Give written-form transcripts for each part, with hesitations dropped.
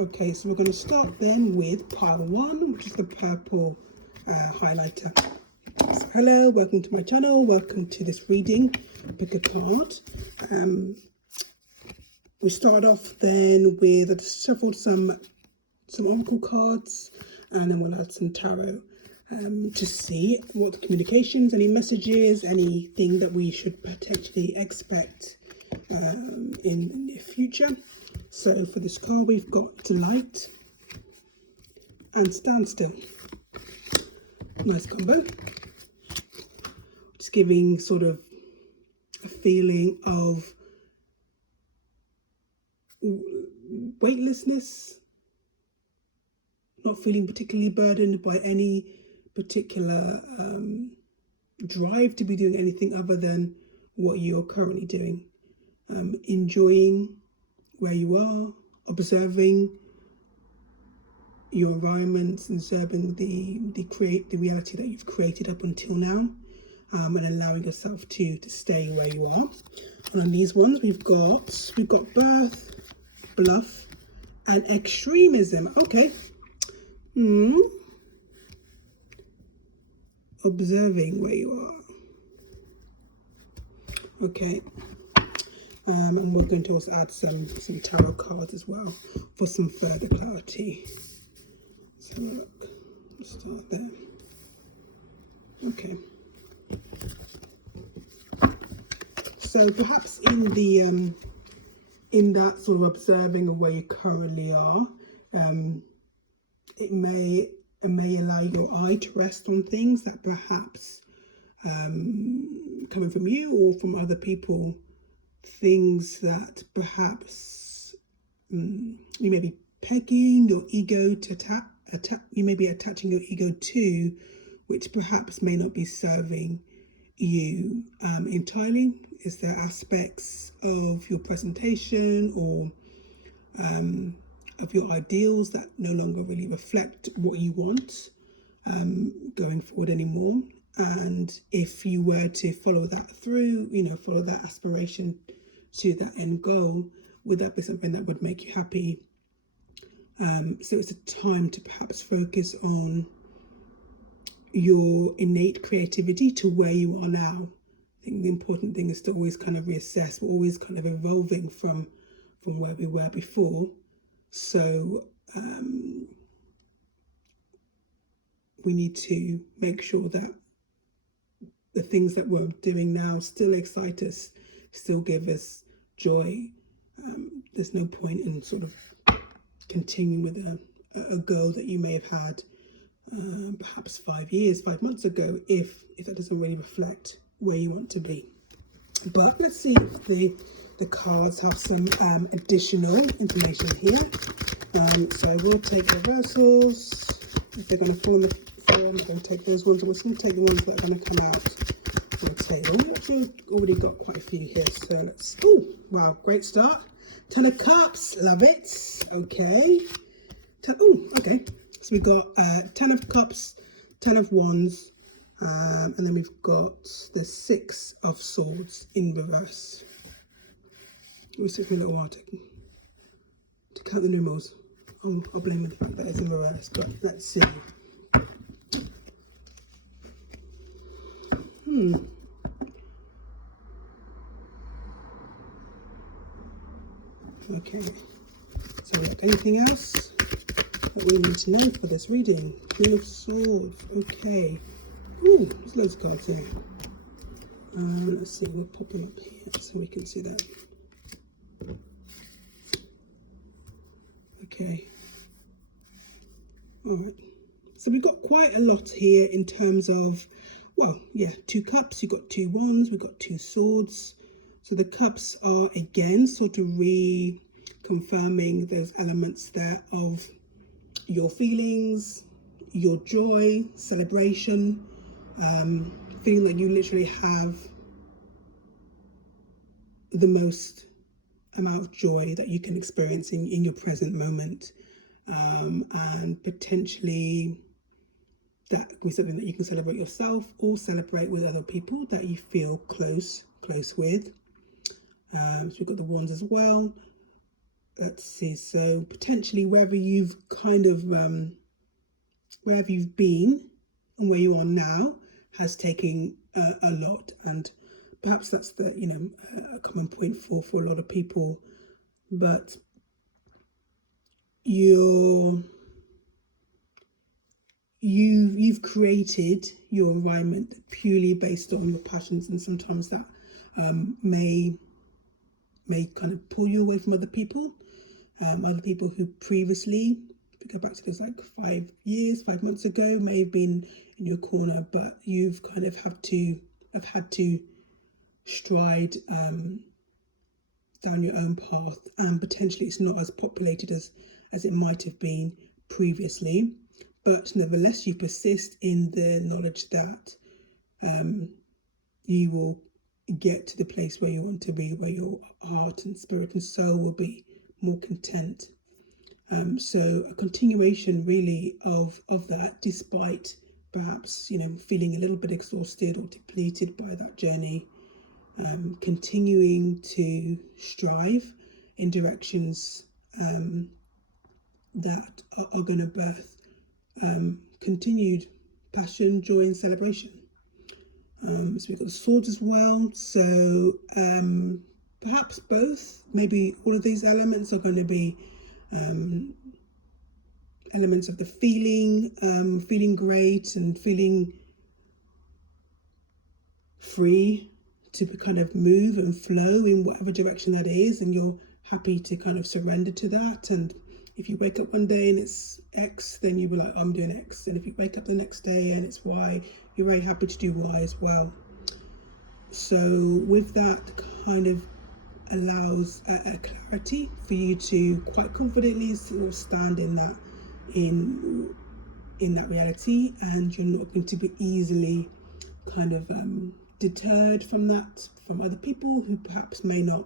Okay, so we're going to start then with pile 1, which is the purple highlighter. So hello, welcome to my channel, welcome to this reading. Pick a card. We start off then with, I just shuffled some oracle cards, and then we'll add some tarot to see what the communications, any messages, anything that we should potentially expect in the near future. So for this card, we've got Delight and Standstill. Nice combo. Just giving sort of a feeling of weightlessness, not feeling particularly burdened by any particular drive to be doing anything other than what you're currently doing. Enjoying where you are, observing your environment, observing the reality that you've created up until now, and allowing yourself to stay where you are. And on these ones, we've got birth, bluff, and extremism. Okay. Observing where you are. Okay. And we're going to also add some tarot cards as well for some further clarity. So look, let's start there. Okay. So perhaps in that sort of observing of where you currently are, it may allow your eye to rest on things that perhaps coming from you or from other people, things that perhaps you may be pegging your ego to you may be attaching your ego to, which perhaps may not be serving you entirely. Is there aspects of your presentation or of your ideals that no longer really reflect what you want going forward anymore? And if you were to follow that through, follow that aspiration to that end goal, would that be something that would make you happy? So it's a time to perhaps focus on your innate creativity to where you are now. I think the important thing is to always kind of reassess. We're always kind of evolving from where we were before. So we need to make sure that the things that we're doing now still excite us, still give us joy. There's no point in sort of continuing with a goal that you may have had perhaps 5 months ago, if that doesn't really reflect where you want to be. But let's see if the cards have some additional information here. So we'll take reversals. If they're going to fall in the form, we're going to take those ones, and we're just going to take the ones that are going to come out on the table. We actually already got quite a few here, so let's. Oh, wow, great start. 10 of Cups, love it. Okay. Okay. So we got 10 of Cups, 10 of Wands, and then we've got the 6 of Swords in reverse. It took me a little while to count the numerals. I'll blame the fact that it's in reverse, but let's see. Okay. So anything else that we need to know for this reading? Queen of Swords. Okay. Ooh, there's loads of cards here. Let's see, we'll pop them up here so we can see that. Okay. All right. So we've got quite a lot here in terms of, 2 cups, you've got 2 wands, we've got 2 swords. So the cups are again sort of reconfirming those elements there of your feelings, your joy, celebration, feeling like you literally have the most amount of joy that you can experience in your present moment, and potentially that could be something that you can celebrate yourself or celebrate with other people that you feel close with. So we've got the wands as well. let's see. So potentially wherever you've wherever you've been and where you are now has taken a lot, and perhaps that's the a common point for a lot of people. But you've created your environment purely based on your passions, and sometimes that may kind of pull you away from other people who previously, if you go back to this like 5 months ago, may have been in your corner, but you've kind of had to stride down your own path, and potentially it's not as populated as it might have been previously. But nevertheless, you persist in the knowledge that you will get to the place where you want to be, where your heart and spirit and soul will be more content. So a continuation really of that, despite perhaps feeling a little bit exhausted or depleted by that journey, continuing to strive in directions that are going to birth continued passion, joy, and celebration. So we've got the swords as well. So perhaps both, maybe all of these elements are going to be elements of the feeling great and feeling free to kind of move and flow in whatever direction that is, and you're happy to kind of surrender to that. And if you wake up one day and it's X, then you be like, I'm doing X. And if you wake up the next day and it's Y, you're very happy to do Y as well. So with that, kind of allows a clarity for you to quite confidently sort of stand in that reality, and you're not going to be easily kind of deterred from that from other people who perhaps may not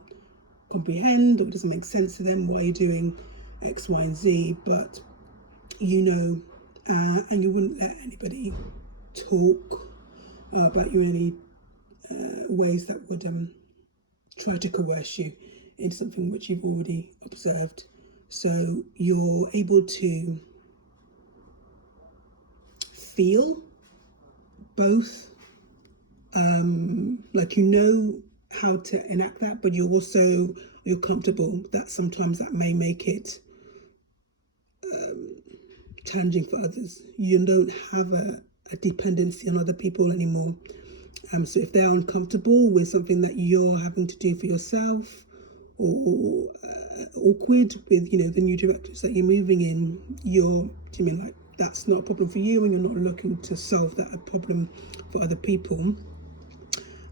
comprehend, or it doesn't make sense to them why you're doing X, Y, and Z, but and you wouldn't let anybody talk about you in any ways that would try to coerce you into something which you've already observed. So you're able to feel both, like how to enact that, but you're comfortable that sometimes that may make it challenging for others. You don't have a dependency on other people anymore. So if they're uncomfortable with something that you're having to do for yourself, or awkward with the new directions that you're moving in, that's not a problem for you, and you're not looking to solve that a problem for other people.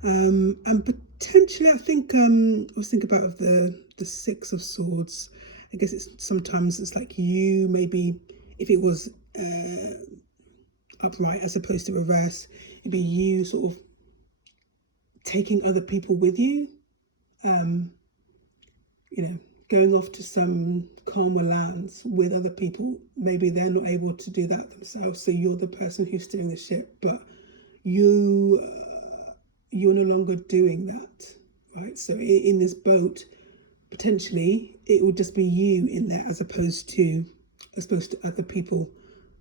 And potentially, I think I was thinking about the Six of Swords. I guess sometimes it's like you maybe, if it was upright as opposed to reverse, it'd be you sort of taking other people with you, going off to some calmer lands with other people. Maybe they're not able to do that themselves, so you're the person who's steering the ship, but you're no longer doing that, right? So in this boat, potentially it would just be you in there as opposed to other people.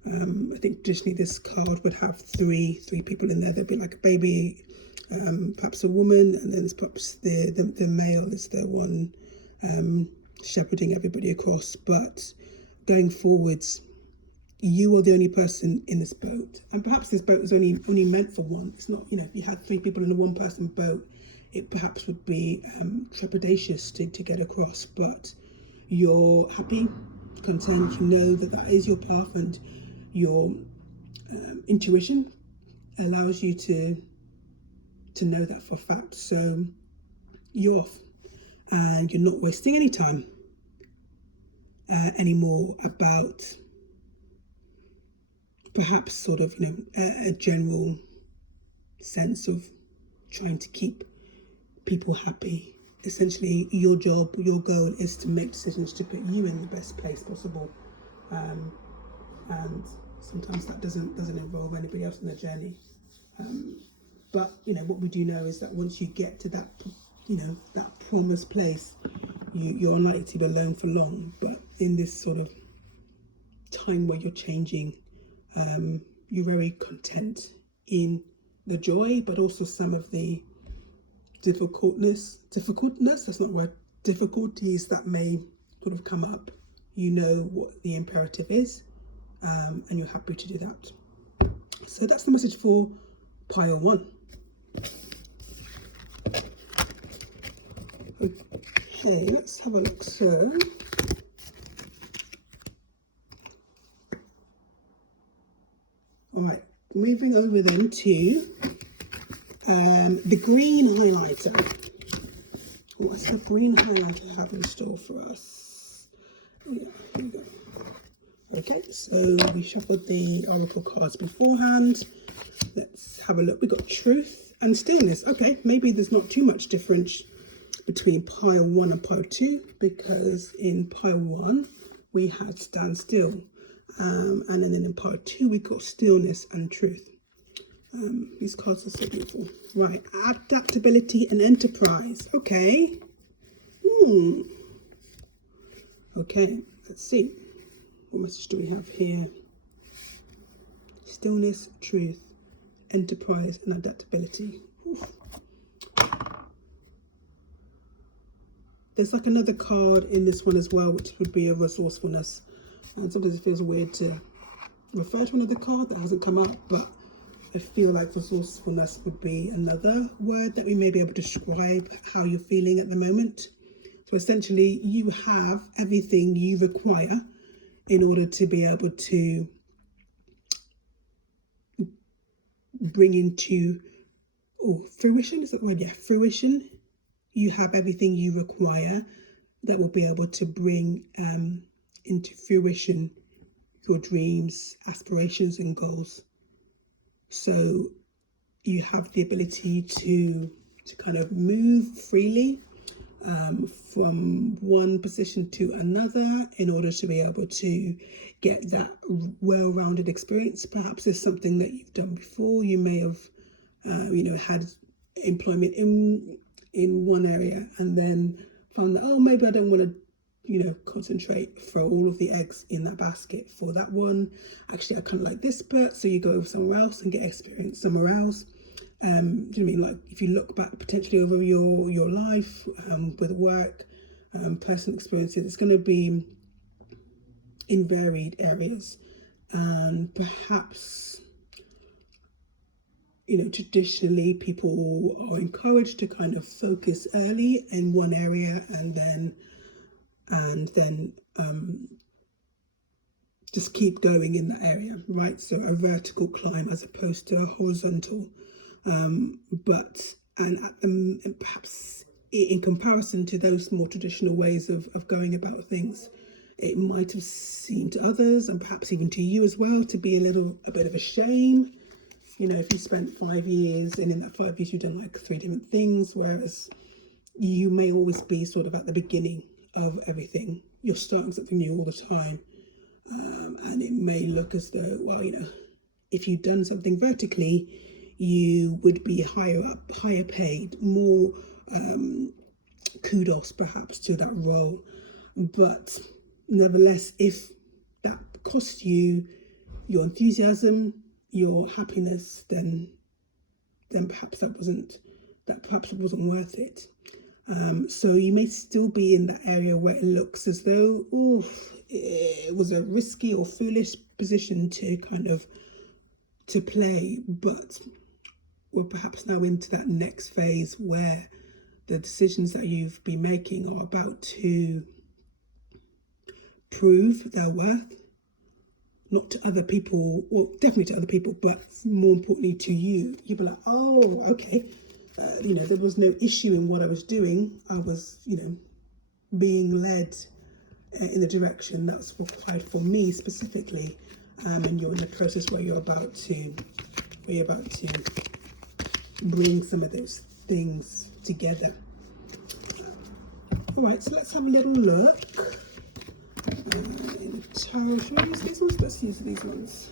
I think traditionally this card would have three people in there. There'd be like a baby, perhaps a woman, and then there's perhaps the male is the one shepherding everybody across. But going forwards, you are the only person in this boat, and perhaps this boat is only meant for one. It's not, if you had three people in a one-person boat, it perhaps would be trepidatious to get across. But you're happy, content. You know that is your path, and your intuition allows you to know that for a fact. So you're off, and you're not wasting any time anymore about perhaps sort of a general sense of trying to keep people happy. Essentially, your job, your goal is to make decisions to put you in the best place possible, and sometimes that doesn't involve anybody else in the journey. But what we do know is that once you get to that that promised place, you're unlikely to be alone for long. But in this sort of time where you're changing, you're very content in the joy, but also some of the difficultness, that's not a word, difficulties that may sort of come up. You know what the imperative is, and you're happy to do that. So that's the message for pile 1. Okay, let's have a look. So, all right, moving over then to the green highlighter. What's the green highlighter have in store for us? Oh, yeah, here we go. Okay, so we shuffled the oracle cards beforehand. Let's have a look. We got truth and stillness. Okay, maybe there's not too much difference between pile 1 and pile 2, because in pile 1 we had stand still, and then in pile 2 we got stillness and truth. These cards are so beautiful. Right, adaptability and enterprise. Okay. Okay, let's see. What message do we have here? Stillness, truth, enterprise, and adaptability. Oof. There's like another card in this one as well, which would be a resourcefulness. And sometimes it feels weird to refer to another card that hasn't come up, but I feel like resourcefulness would be another word that we may be able to describe how you're feeling at the moment. So essentially, you have everything you require in order to be able to bring into fruition. Is that the word? Yeah, fruition. You have everything you require that will be able to bring into fruition your dreams, aspirations, and goals. So you have the ability to kind of move freely from one position to another in order to be able to get that well-rounded experience. Perhaps there's something that you've done before. You may have, had employment in one area and then found that, maybe I don't want to, concentrate, throw all of the eggs in that basket for that one. Actually, I kind of like this bit, so you go somewhere else and get experience somewhere else. Do you know what I mean? Like if you look back potentially over your life with work, personal experiences, it's going to be in varied areas, and perhaps traditionally people are encouraged to kind of focus early in one area and then just keep going in that area, right? So a vertical climb as opposed to a horizontal. And perhaps in comparison to those more traditional ways of going about things, it might have seemed to others, and perhaps even to you as well, to be a bit of a shame. If you spent 5 years and in that 5 years you've done like 3 different things, whereas you may always be sort of at the beginning of everything. You're starting something new all the time. And it may look as though, if you'd done something vertically, you would be higher up, higher paid, more kudos perhaps to that role. But nevertheless, if that cost you your enthusiasm, your happiness, then perhaps it wasn't worth it. So you may still be in that area where it looks as though, it was a risky or foolish position to kind of to play, but we're perhaps now into that next phase where the decisions that you've been making are about to prove their worth, not to other people, or definitely to other people, but more importantly to you. You'll be like, okay, there was no issue in what I was doing. I was, being led in the direction that's required for me specifically, and you're in the process where you're about to bring some of those things together. All right, so let's have a little look in the tarot. Should I use these ones? Let's use these ones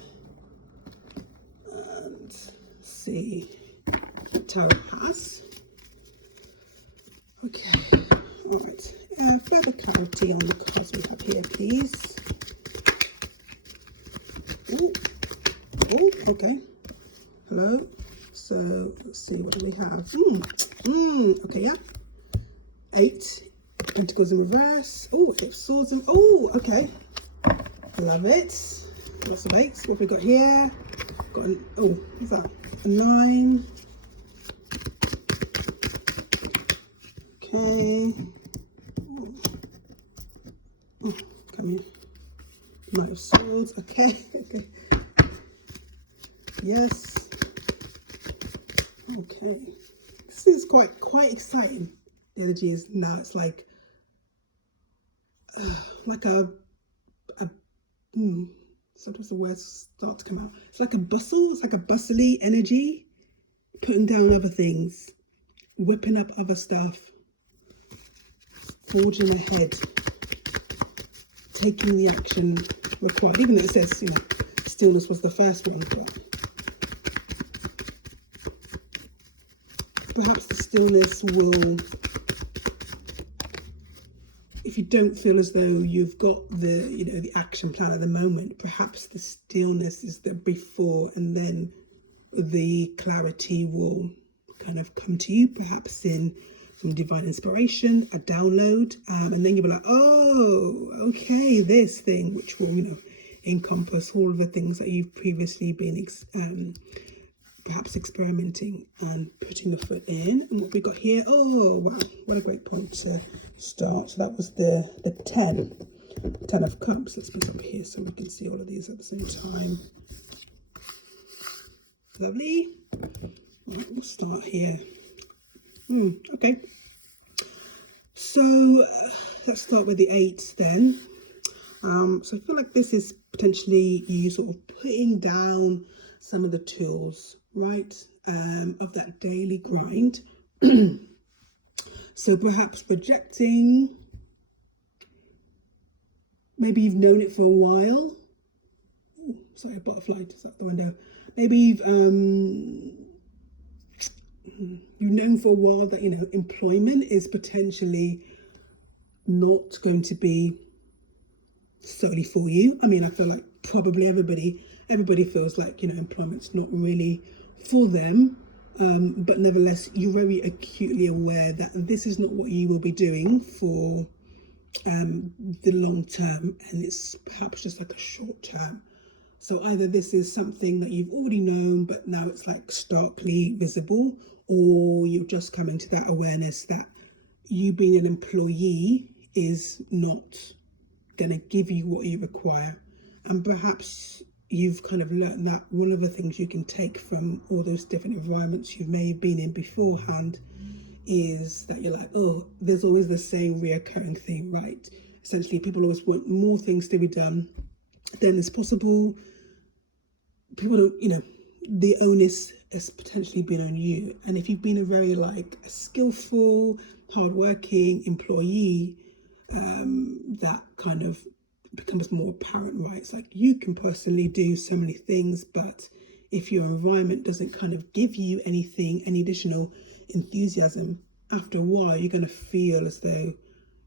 and see what tarot has. Okay, all right. further clarity on the cards we have here, please. Oh, okay. Hello. So let's see, what do we have? Okay, yeah. 8 Pentacles in reverse. Oh, 8 Swords. Oh, okay. Love it. Lots of 8s. What have we got here? Got an, oh, what's that? A 9. Okay. Oh, come here. Knight of Swords. Okay. Okay. Yes. Okay. This is quite exciting. The energy is now. It's like sometimes the words start to come out. It's like a bustle. It's like a bustly energy, putting down other things, whipping up other stuff, forging ahead, taking the action required. Even though it says, you know, stillness was the first one, but perhaps the stillness will, if you don't feel as though you've got the, you know, the action plan at the moment, perhaps the stillness is the before, and then the clarity will kind of come to you, perhaps in some divine inspiration, a download, and then you'll be like, oh, okay, this thing, which will, you know, encompass all of the things that you've previously been perhaps experimenting and putting the foot in. And what we got here, oh wow, what a great point to start. So that was the 10 of Cups. Let's put it up here so we can see all of these at the same time. Lovely. Right, we'll start here. Okay, so let's start with the 8s then. So I feel like this is potentially you sort of putting down some of the tools, right, of that daily grind. So perhaps rejecting, maybe you've known it for a while. Ooh, sorry, a butterfly just out the window. Maybe you've known for a while that, you know, employment is potentially not going to be solely for you. I mean, I feel like probably everybody feels like, you know, employment's not really for them, but nevertheless you're very acutely aware that this is not what you will be doing for the long term, and it's perhaps just like a short term. So either this is something that you've already known, but now it's like starkly visible, or you're just coming to that awareness that you being an employee is not going to give you what you require. And perhaps you've kind of learned that one of the things you can take from all those different environments you may have been in beforehand is that you're like, oh, there's always the same reoccurring thing, right? Essentially, people always want more things to be done than is possible. People don't, you know, the onus has potentially been on you. And if you've been a very like a skillful, hardworking employee, that kind of becomes more apparent, right? It's like you can personally do so many things, but if your environment doesn't kind of give you anything, any additional enthusiasm, after a while you're going to feel as though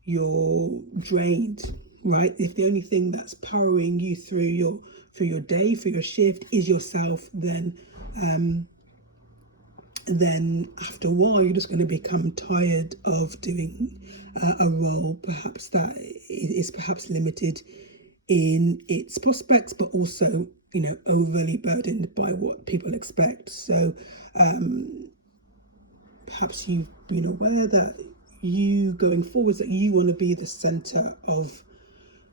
you're drained, right? If the only thing that's powering you through your day, through your shift is yourself, then after a while you're just going to become tired of doing a role perhaps that is perhaps limited in its prospects, but also, you know, overly burdened by what people expect. So perhaps you've been aware that you going forwards, that you want to be the center of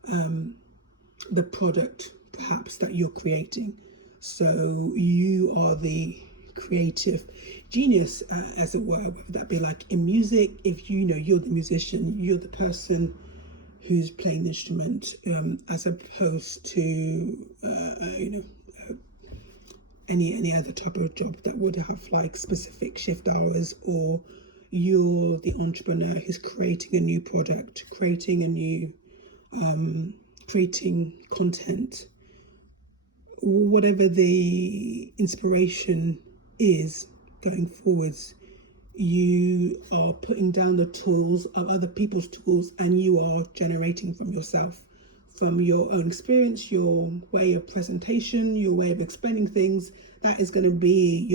the product perhaps that you're creating. So you are the creative genius, as it were, whether that be like in music, if you know you're the musician, you're the person who's playing the instrument, as opposed to you know, any other type of job that would have like specific shift hours, or you're the entrepreneur who's creating a new product, creating a new creating content, whatever the inspiration is going forwards. you are putting down the tools of other people's tools, and you are generating from yourself, from your own experience, your way of presentation, your way of explaining things. That is going to be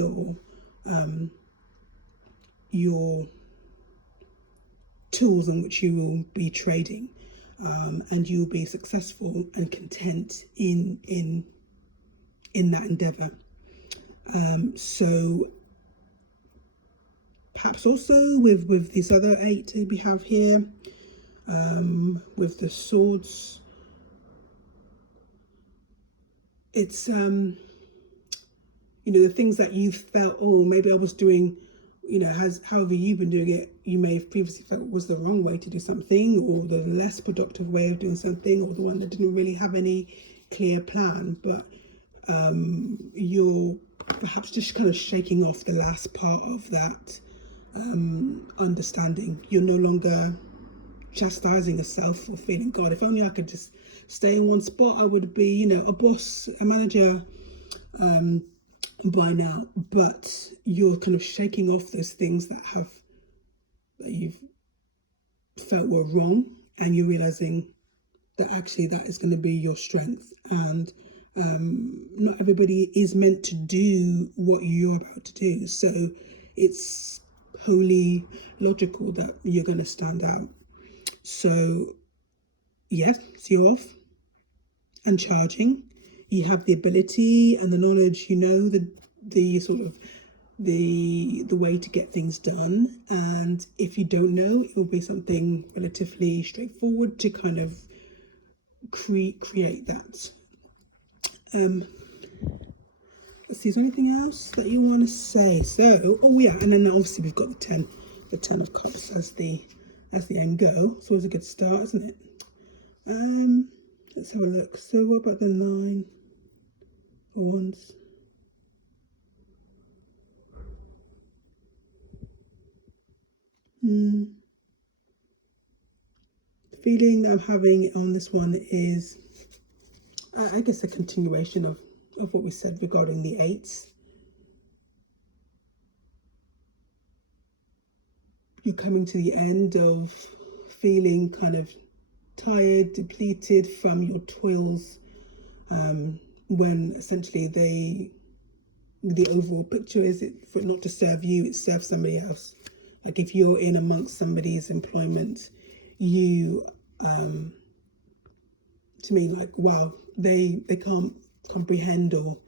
your tools in which you will be trading, and you'll be successful and content in that endeavor. So perhaps also with these other 8 that we have here, with the swords, it's the things that you felt, oh, maybe I was doing, however you've been doing it, you may have previously felt was the wrong way to do something, or the less productive way of doing something, or the one that didn't really have any clear plan. But you're perhaps just kind of shaking off the last part of that understanding. You're no longer chastising yourself for feeling, God, if only I could just stay in one spot, I would be, a boss, a manager by now. But you're kind of shaking off those things that you've felt were wrong, and you're realizing that actually that is going to be your strength. And not everybody is meant to do what you're about to do, so it's wholly logical that you're going to stand out. So yes, you're off and charging. You have the ability and the knowledge, the sort of the way to get things done. And if you don't know, it will be something relatively straightforward to kind of create that. Let's see, is there anything else that you want to say? So, oh yeah, and then obviously we've got the 10 of cups as the end goal. It's always a good start, isn't it? Let's have a look. So what about the 9 of Wands? The feeling I'm having on this one is, I guess, a continuation of what we said regarding the 8s. You're coming to the end of feeling kind of tired, depleted from your toils, when essentially the overall picture is it for it not to serve you, it serves somebody else. Like if you're in amongst somebody's employment, you to me, like, wow, they can't comprehend or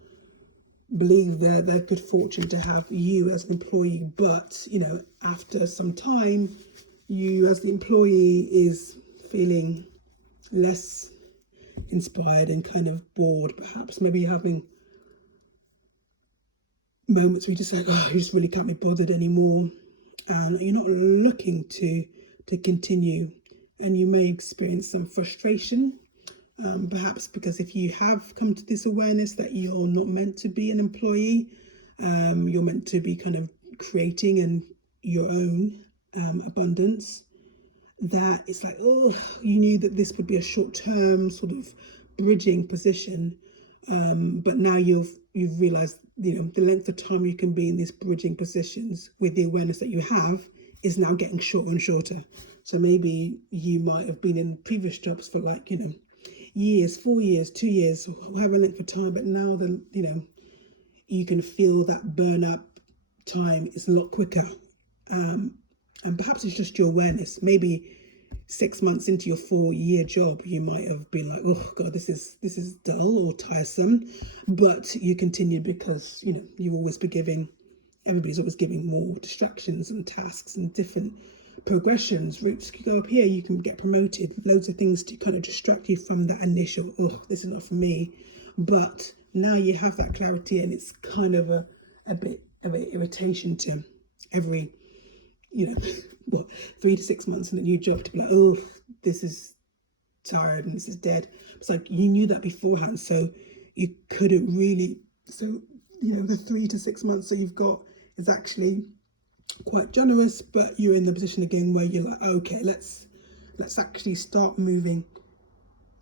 believe their good fortune to have you as an employee. But after some time, you as the employee is feeling less inspired and kind of bored. Perhaps maybe you're having moments where you just like, oh, you just really can't be bothered anymore, and you're not looking to continue. And you may experience some frustration, perhaps because if you have come to this awareness that you're not meant to be an employee, you're meant to be kind of creating your own abundance, that it's like, oh, you knew that this would be a short-term sort of bridging position, but now you've realized, the length of time you can be in these bridging positions with the awareness that you have is now getting shorter and shorter. So maybe you might have been in previous jobs for like, years, 4 years, 2 years, however length of time, but now you can feel that burn up time is a lot quicker. And perhaps it's just your awareness. Maybe 6 months into your 4-year job, you might have been like, oh God, this is dull or tiresome. But you continued because, everybody's always giving more distractions and tasks and different progressions. Routes could go up here, you can get promoted, loads of things to kind of distract you from that initial, oh, this is not for me. But now you have that clarity, and it's kind of a bit of an irritation to every 3 to 6 months in a new job to be like, oh, this is tired and this is dead. It's like you knew that beforehand, so you couldn't really. So the 3 to 6 months that you've got is actually quite generous, but you're in the position again where you're like, okay, let's actually start moving.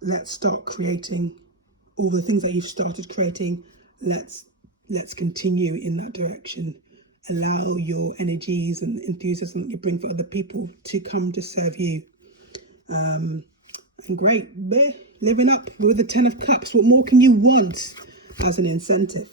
Let's start creating all the things that you've started creating. Let's continue in that direction. allow your energies and enthusiasm that you bring for other people to come to serve you. And great, living up with the 10 of Cups. What more can you want as an incentive?